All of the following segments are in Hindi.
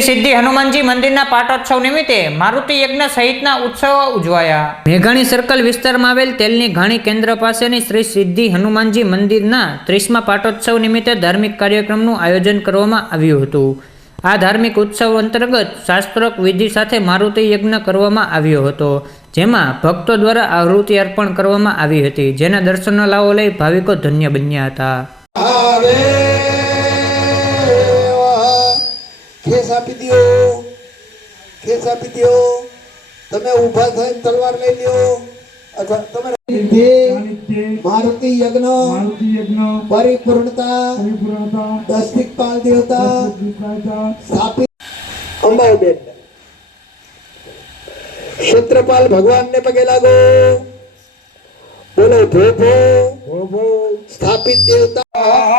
શ્રી સિદ્ધિ હનુમાનજી મંદિરના પાટોત્સવ નિમિત્તે મારુતિ યજ્ઞ સહિતના ઉત્સવો ઉજવાયા. મેઘાણી સર્કલ વિસ્તારમાં આવેલ તેલની ઘાણી કેન્દ્ર પાસેની શ્રી સિદ્ધિ હનુમાનજી મંદિરના ત્રીસમા પાટોત્સવ નિમિત્તે ધાર્મિક કાર્યક્રમનું આયોજન કરવામાં આવ્યું હતું. આ ધાર્મિક ઉત્સવ અંતર્ગત શાસ્ત્રોક્ત વિધિ સાથે મારુતિ યજ્ઞ કરવામાં આવ્યો હતો જેમાં ભક્તો દ્વારા આવૃત્તિ અર્પણ કરવામાં આવી હતી જેના દર્શનનો લાવો લઈ ભાવિકો ધન્ય બન્યા હતા. આપી દ્યો ખેસ આપી દ્યો તમે ઊભા થઈને તલવાર લઈ લ્યો અથવા તમે લીધે મારુતિ યજ્ઞ મારુતિ યજ્ઞ પરિપૂર્ણતા પરિપૂર્ણતા દસ દિક્પાલ દેવતા દીપાયતા સ્થાપિત અંબાબેન ક્ષેત્રપાલ ભગવાનને પગે લાગો બોલો ભોભો ભોભો સ્થાપિત દેવતા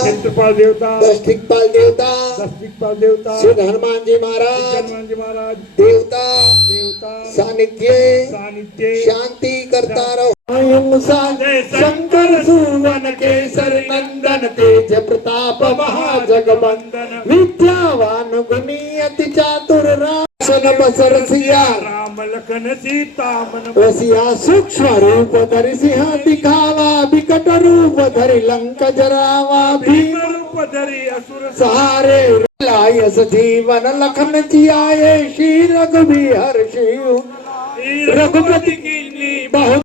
चंद्रपाल देवता। दस देवता। दस देवता। श्री हनुमान जी महाराज। हनुमान जी महाराज। देवता। देवता। सानिध्य। सानिध्य। शांति करता रहो। अहिंसा। शंकर सुवन केसर नंदन तेज प्रताप महाजगबंदन। विद्यावान गुणी अति च दर्शन बसर सिया। राम लखन सीता मन वसिया सूक्ष्म रूप धरि सिंह दिखावा विकट रूप धरि लंक जरावा भीम रूप धरि असुर सहारे लायस जीवन लखन जियाए श्री रघुबीहर शिव। रघुपति की बहुत